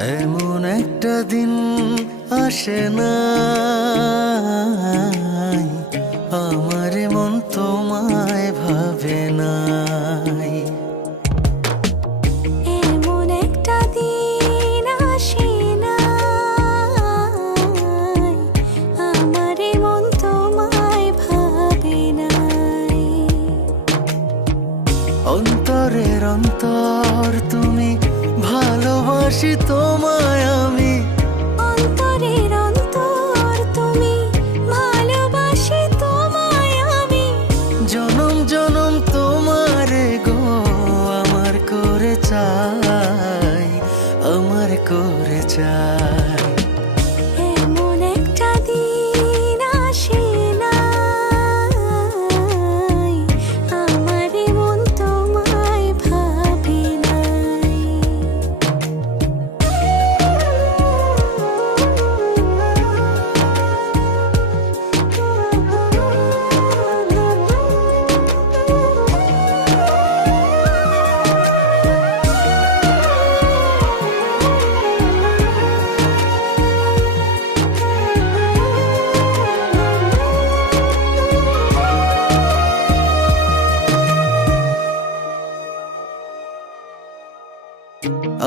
এমন একটা দিন আসে না আমার মন তোমায় ভাবে নাই। এমন একটা দিন আসে না আমার মন তোমায় ভাবে নাই। অন্তরের অন্তর তুমি, ভালোবাসি তোমায় আমি। অন্তরের অন্তর তুমি, ভালোবাসি তোমায় আমি। জনম জনম তোমারে গো আমার করে চাই, আমার করে চাই। এমন একটা দিন আসে না আমার মন তোমায় ভাবে নাই।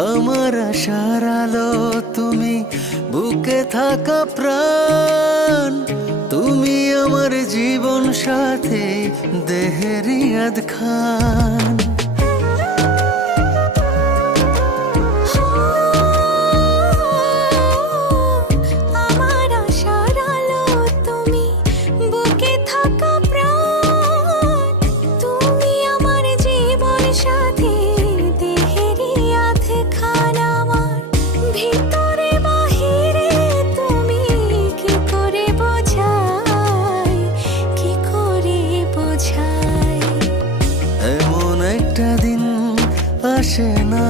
আমার আশার আলো তুমি, বুকে থাকা প্রাণ তুমি, আমার জীবন সাথী দেহের ইয়াদ খান। আমার আশার আলো তুমি, বুকে থাকা প্রাণ তুমি, আমার জীবন সাথী দেহের ইয়াদ খান। আমার ভিতরে বাহিরে তুমি, কি করে বোঝাই, কি করে বোঝাই। এমন একটা দিন আসে না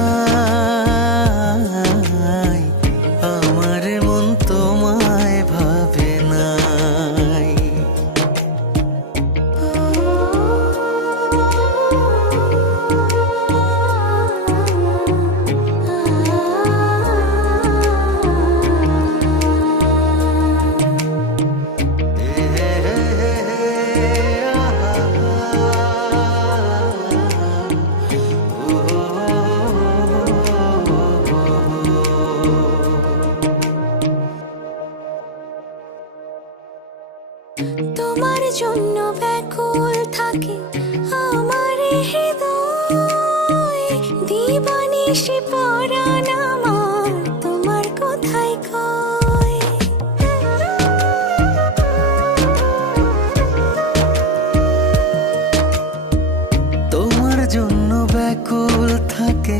আমার মন তোমায় ভাবে নাই। তোমার জন্য ব্যাকুল থাকে আমার হৃদয়, দিবানিশি পরাণ আমার তোমার কোথায় কয়। তোমার জন্য ব্যাকুল থাকে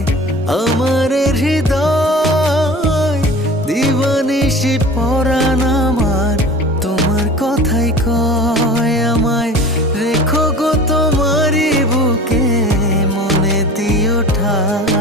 আমার হৃদয়, দিবানিশি পরাণ আমার তোমার কথাই কয়। আমায় রেখো গো তোমারই বুকে, মনে দিও ঠাই।